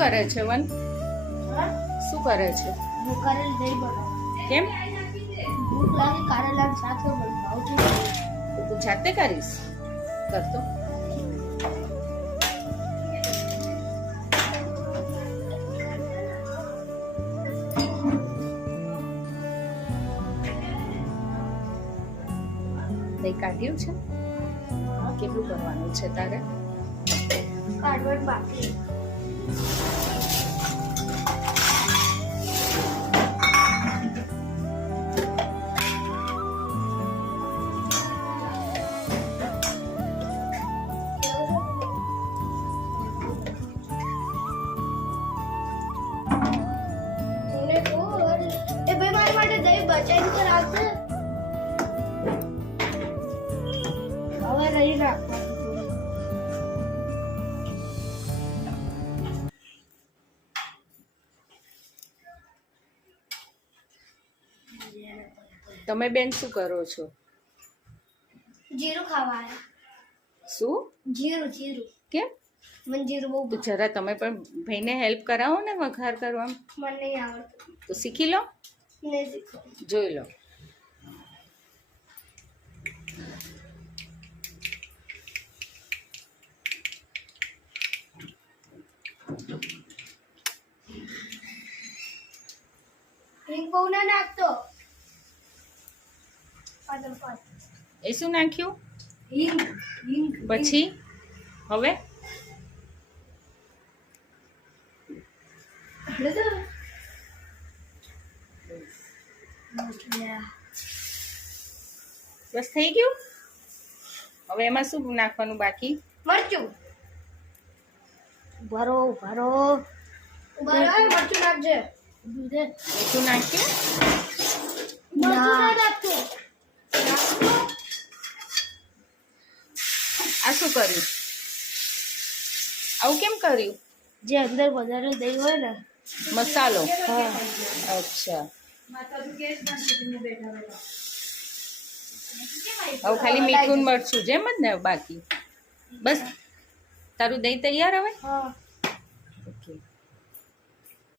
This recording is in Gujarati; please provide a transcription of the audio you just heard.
કરે છે વન? હા શું કરે છે? હું કરેલ દહીં બનાવું. કેમ? ભૂખ લાગે કારેલાનું શાક તો ભાવતું નથી. તો તું જાતે કરીશ? કરતો દહીં કાઢ્યું છે? કેટલું કરવાનું છે તારે? કાઢવાનું બાકી. એ ભાઈ મારી માટે દહીં બચાવી તો રાખજે. હવે રહી રાખવાનું થોડું. તમે બેન શું કરો છો? જીરું ખાવા આવ્યા. શું? જીરું જીરું કેમ? મને જીરું બહુ તો ભાવે. જરા તમે પણ ભાઈને હેલ્પ કરાવો ને વઘાર કરવામાં. મને નહીં આવડતું. તો શીખી લો, નહીં શીખો. જોઈ લો. હિંગ બહુ ના નાખતો. પાછળ પાછળ. એ શું નાખ્યું? હિંગ હિંગ પછી હવે બસ થઈ ગયું? હવે એમાં શું નાખવાનું બાકી? મરચું ભરો ભરો મરચું નાખજે. મીઠું નાખ્યું? મરચું ના નાખતો. આ શું કર્યું? આવું કેમ કર્યું? જે અંદર વધારે દહીં હોય ને મસાલો? હા અચ્છા. હવે ખાલી મીઠું ને મરચું જેમ જ ને બાકી? બસ તારું દહીં તૈયાર હવે? હા